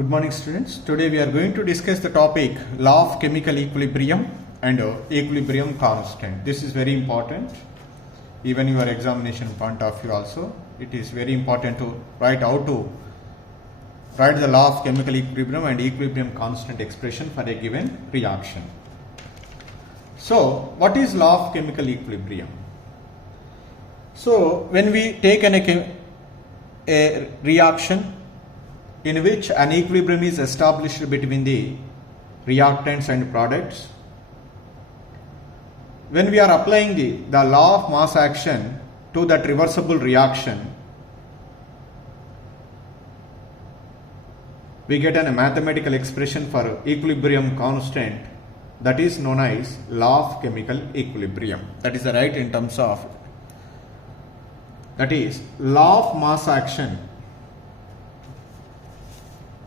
Good morning students. Today we are going to discuss the topic law of chemical equilibrium and equilibrium constant. This is very important. Even your examination point of view also, it is very important to write how to write the law of chemical equilibrium and equilibrium constant expression for a given reaction. So what is law of chemical equilibrium? So when we take a reaction in which an equilibrium is established between the reactants and products, when we are applying the law of mass action to that reversible reaction, we get a mathematical expression for equilibrium constant that is known as law of chemical equilibrium. That is the right in terms of, that is law of mass action.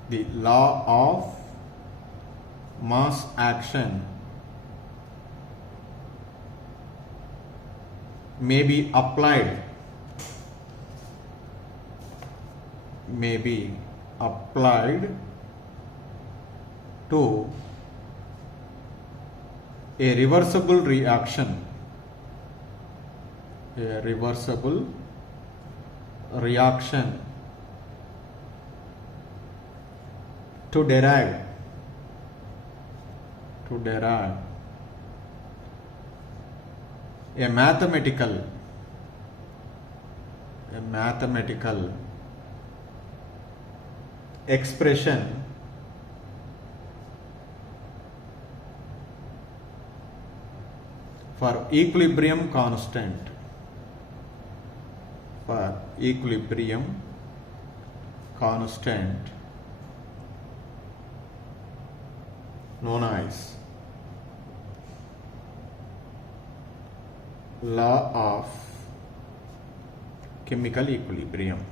The law of mass action may be applied to a reversible reaction, to derive a mathematical expression for equilibrium constant, known as law of chemical equilibrium.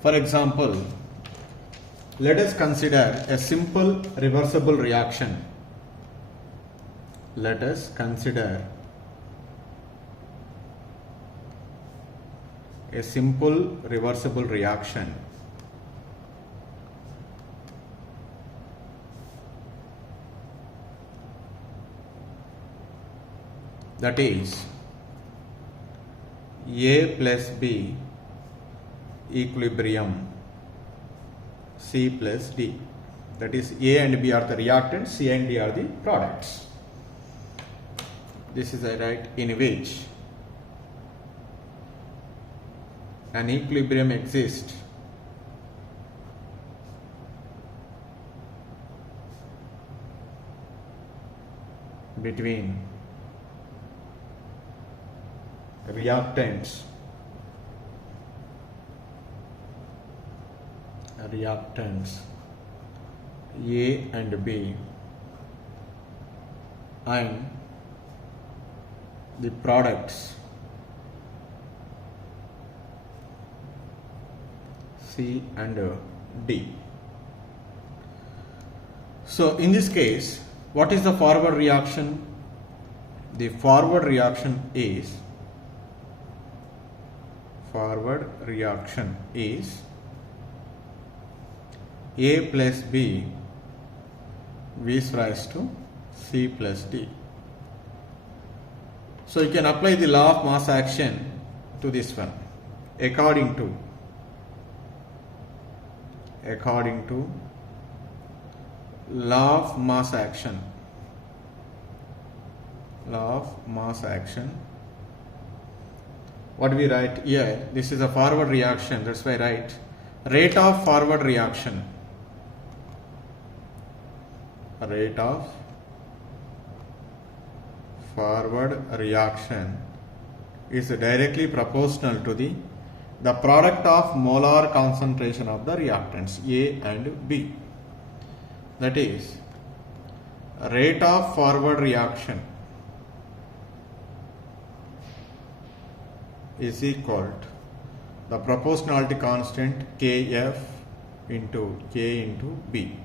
For example, let us consider a simple reversible reaction. Let us consider a simple reversible reaction that is A plus B equilibrium C plus D. That is A and B are the reactants, C and D are the products. This is a right in which an equilibrium exists between reactants A and B and the products C and D. So in this case, what is the forward reaction? The forward reaction is A plus B gives rise to C plus D. So you can apply the law of mass action to this one. According to law of mass action, what we write here, this is a forward reaction, that's why I write rate of forward reaction. Rate of forward reaction is directly proportional to the product of molar concentration of the reactants A and B. That is, rate of forward reaction is equal to the proportionality constant Kf into K into B,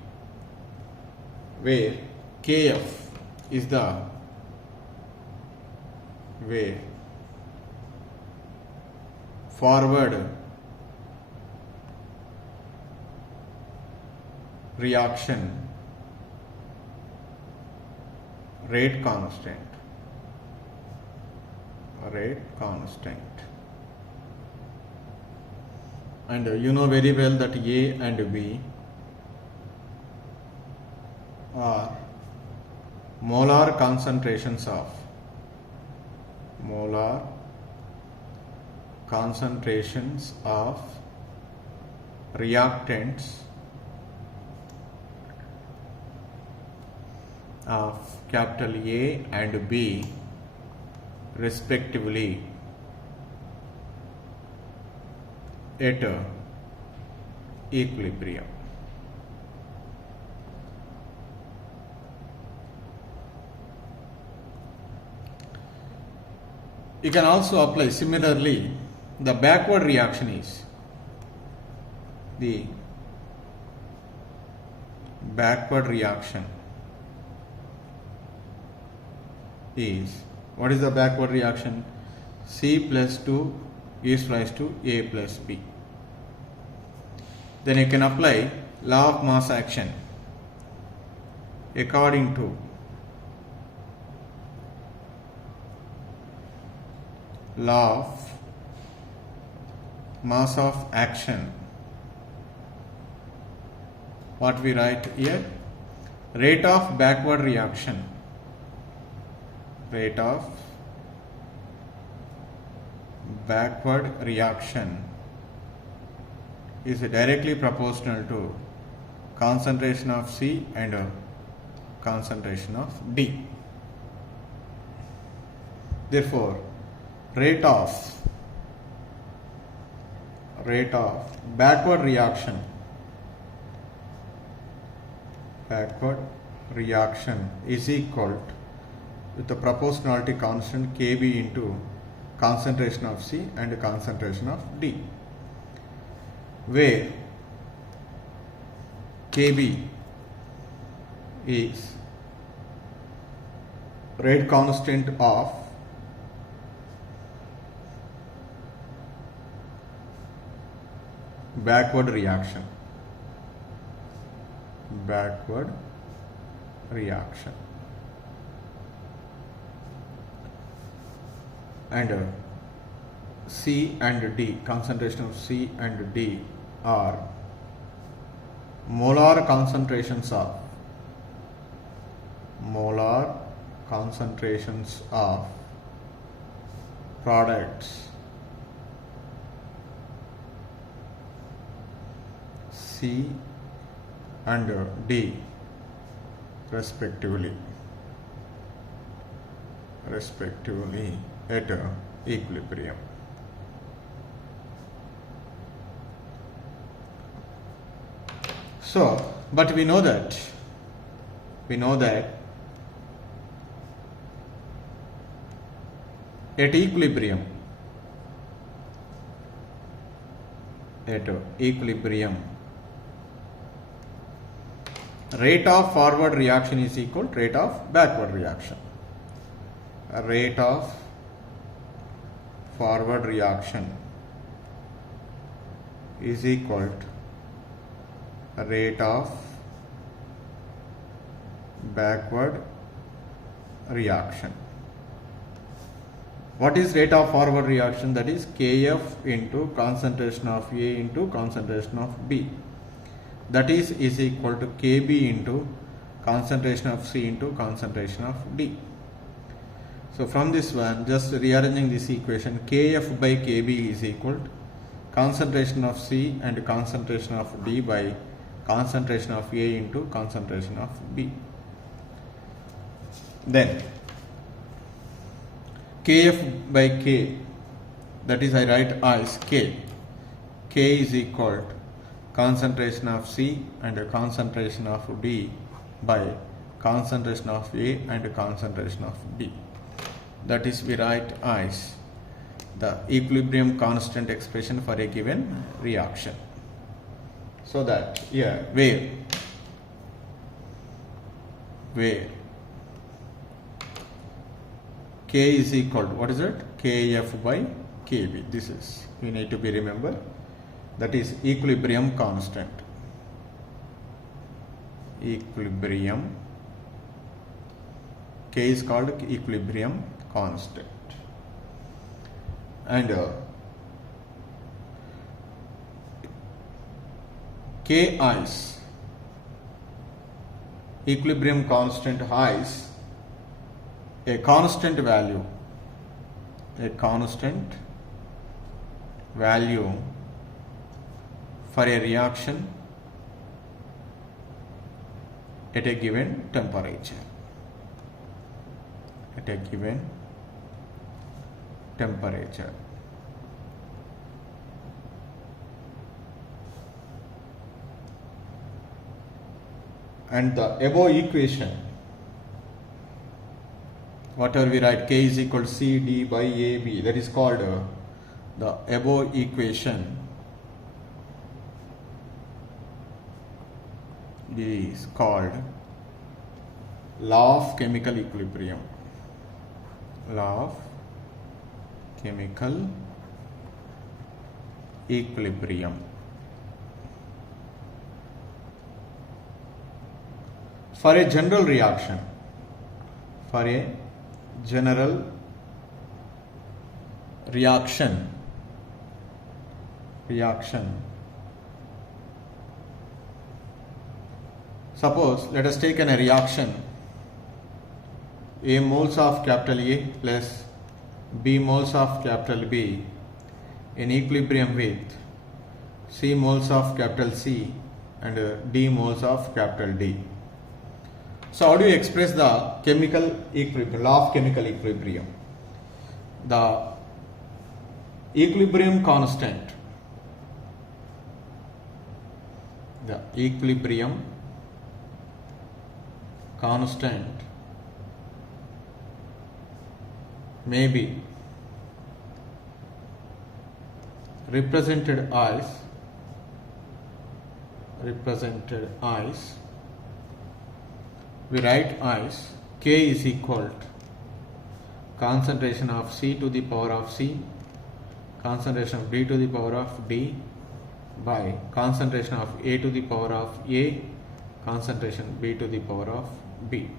where Kf is the forward reaction rate constant and you know very well that A and B are molar concentrations of reactants of capital A and B respectively at equilibrium. You can also apply similarly the backward reaction is what is the backward reaction? C plus 2 is raised to A plus B. Then you can apply law of mass action according to law of mass of action. What we write here? Rate of backward reaction is directly proportional to concentration of C and concentration of D. Therefore, rate of backward reaction is equal to, with the proportionality constant Kb into concentration of C and concentration of D, where Kb is rate constant of backward reaction and C and D, concentration of C and D are molar concentrations of products C and D respectively at equilibrium. So, but we know that at equilibrium rate of forward reaction is equal to rate of backward reaction. Rate of forward reaction is equal to rate of backward reaction. What is rate of forward reaction? That is Kf into concentration of A into concentration of B. That is equal to Kb into concentration of C into concentration of D. So from this one, just rearranging this equation, Kf by Kb is equal to concentration of C and concentration of D by concentration of A into concentration of B. Then Kf by K, that is I write as K. K is equal to concentration of C and concentration of D by concentration of A and concentration of B. That is we write as the equilibrium constant expression for a given reaction. So that here where K is equal to, what is it? Kf by kb. This is, you need to be remember, that is equilibrium constant. Equilibrium, K is called equilibrium constant. And K ice, equilibrium constant ice, a constant value for a reaction at a given temperature. And the above equation, whatever we write, K is equal to C D by AB, that is called the above equation is called law of chemical equilibrium. Law of chemical equilibrium. For a general reaction, suppose let us take a reaction A moles of capital A plus B moles of capital B in equilibrium with C moles of capital C and D moles of capital D. So how do you express the chemical equilibrium, law of chemical equilibrium? The equilibrium constant, may be represented as we write as K is equal to concentration of C to the power of C, concentration of D to the power of D by concentration of A to the power of A, concentration B to the power of B.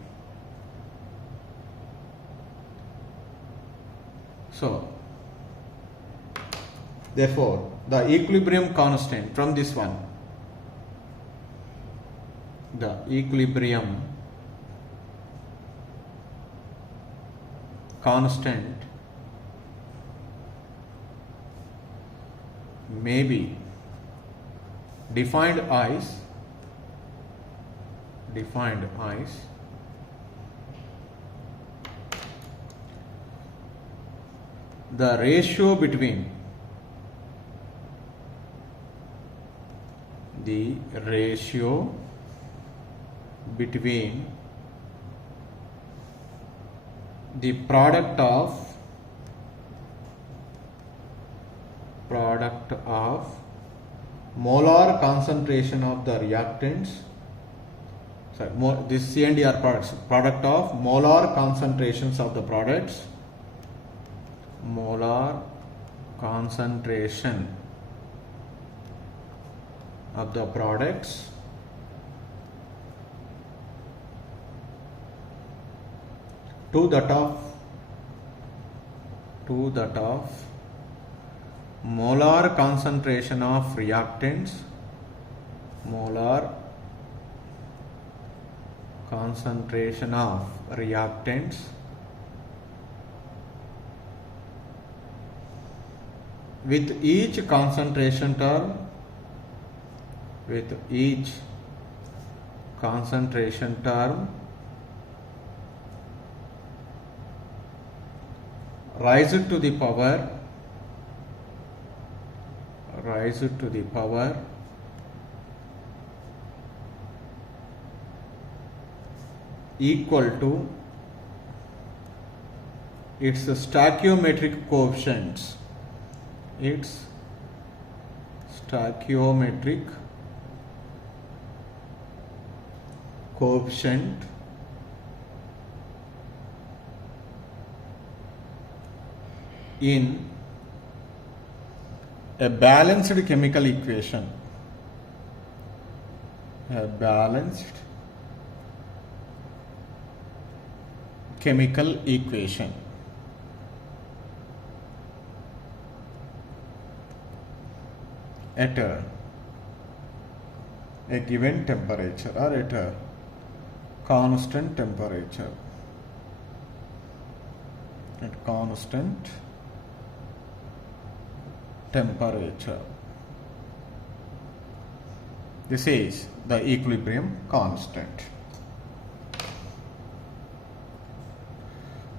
So therefore the equilibrium constant from this one, the equilibrium constant may be defined as the ratio between the product of molar concentration of the reactants, this C and D are products, product of molar concentrations of the products, molar concentration of the products to that of molar concentration of reactants, with each concentration term rise to the power equal to its stoichiometric coefficients, in A balanced chemical equation. A balanced chemical equation at a given temperature or at a constant temperature. At constant temperature. This is the equilibrium constant.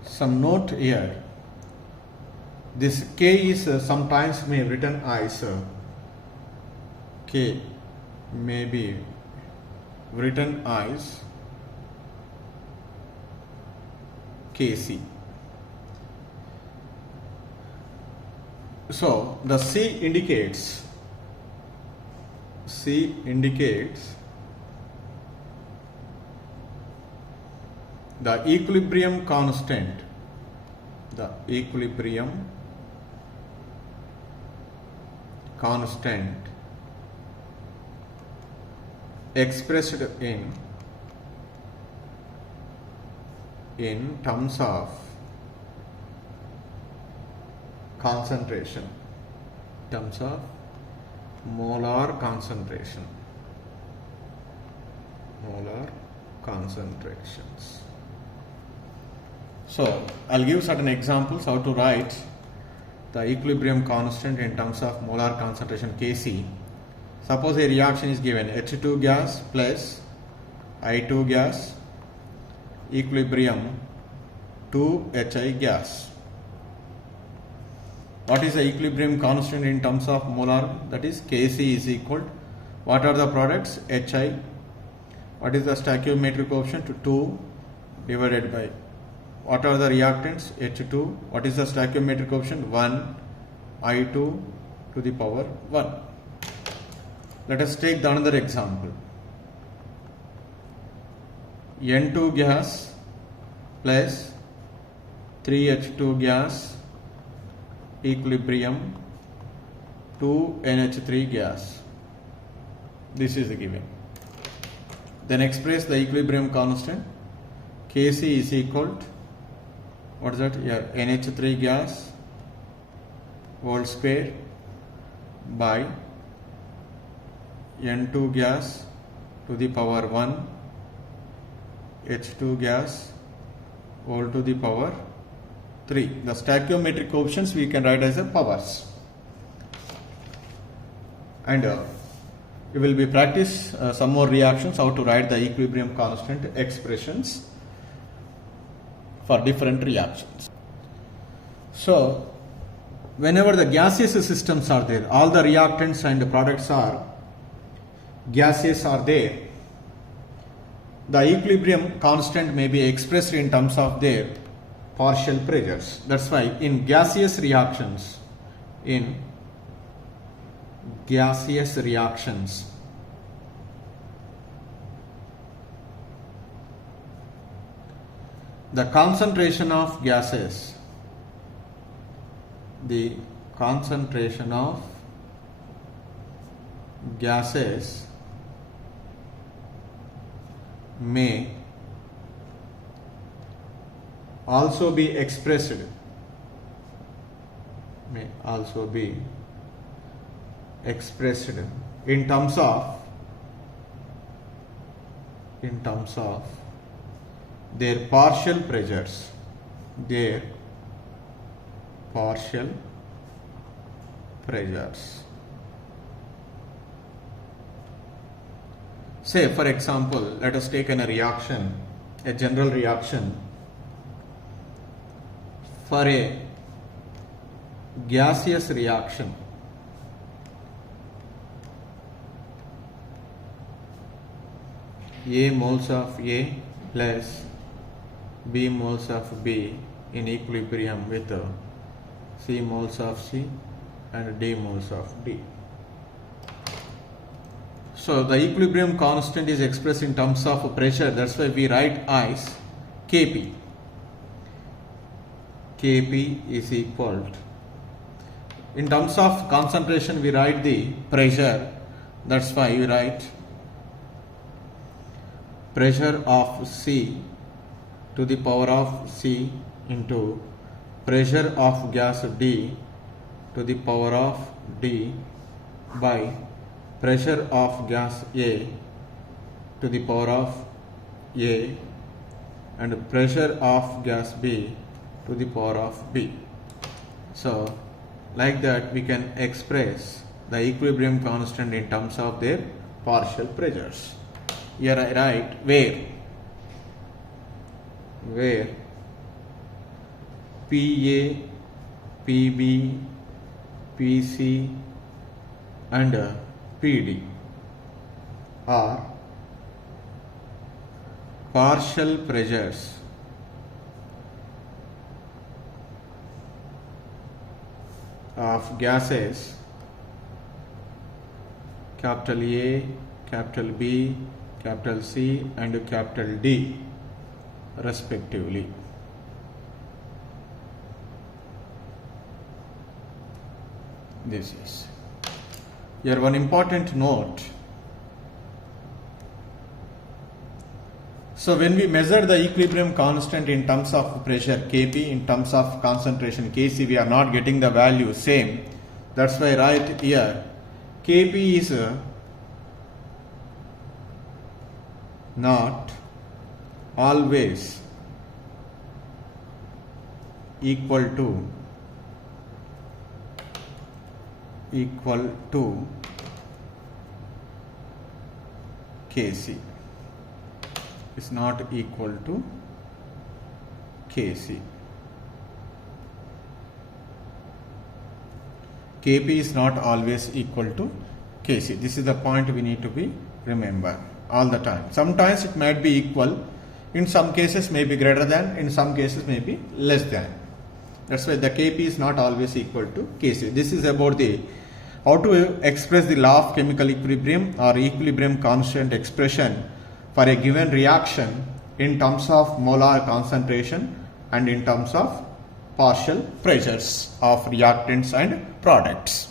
Some note here. This K is sometimes may written as K may be written as Kc. So the C indicates the equilibrium constant, expressed in terms of concentration, terms of molar concentration, molar concentrations. So I'll give certain examples how to write the equilibrium constant in terms of molar concentration Kc. Suppose a reaction is given H2 gas plus I2 gas, equilibrium 2HI gas. What is the equilibrium constant in terms of molar? That is Kc is equal. What are the products? Hi. What is the stoichiometric coefficient? 2 divided by. What are the reactants? H2. What is the stoichiometric coefficient? 1. I2 to the power 1. Let us take the another example. N2 gas plus 3H2 gas, equilibrium 2NH3 gas. This is the given. Then express the equilibrium constant. Kc is equal to, what is that? Yeah, NH3 gas whole square by N2 gas to the power 1, H2 gas whole to the power 3. The stoichiometric coefficients we can write as a powers. And we will be practice some more reactions how to write the equilibrium constant expressions for different reactions. So whenever the gaseous systems are there, all the reactants and the products are gaseous are there, the equilibrium constant may be expressed in terms of their partial pressures. That's why in gaseous reactions, the concentration of gases, may also be expressed in terms of their partial pressures, Say for example, let us take a reaction, a general reaction for a gaseous reaction. A moles of A plus B moles of B in equilibrium with C moles of C and D moles of D. So the equilibrium constant is expressed in terms of pressure. That's why we write as Kp. Kp is equal to in terms of concentration we write the pressure, that's why we write pressure of C to the power of C into pressure of gas D to the power of D by pressure of gas A to the power of A and pressure of gas B to the power of B. So like that we can express the equilibrium constant in terms of their partial pressures. Here I write where PA, PB, PC and PD are partial pressures of gases capital A, capital B, capital C and capital D respectively. This is here one important note. So when we measure the equilibrium constant in terms of pressure Kp, in terms of concentration Kc, we are not getting the value same. That's why I write here Kp is not always equal to Kc. Is not equal to Kc. Kp is not always equal to Kc. This is the point we need to be remember all the time. Sometimes it might be equal, in some cases may be greater than, in some cases may be less than. That's why the Kp is not always equal to Kc. This is about the how to express the law of chemical equilibrium or equilibrium constant expression for a given reaction in terms of molar concentration and in terms of partial pressures of reactants and products.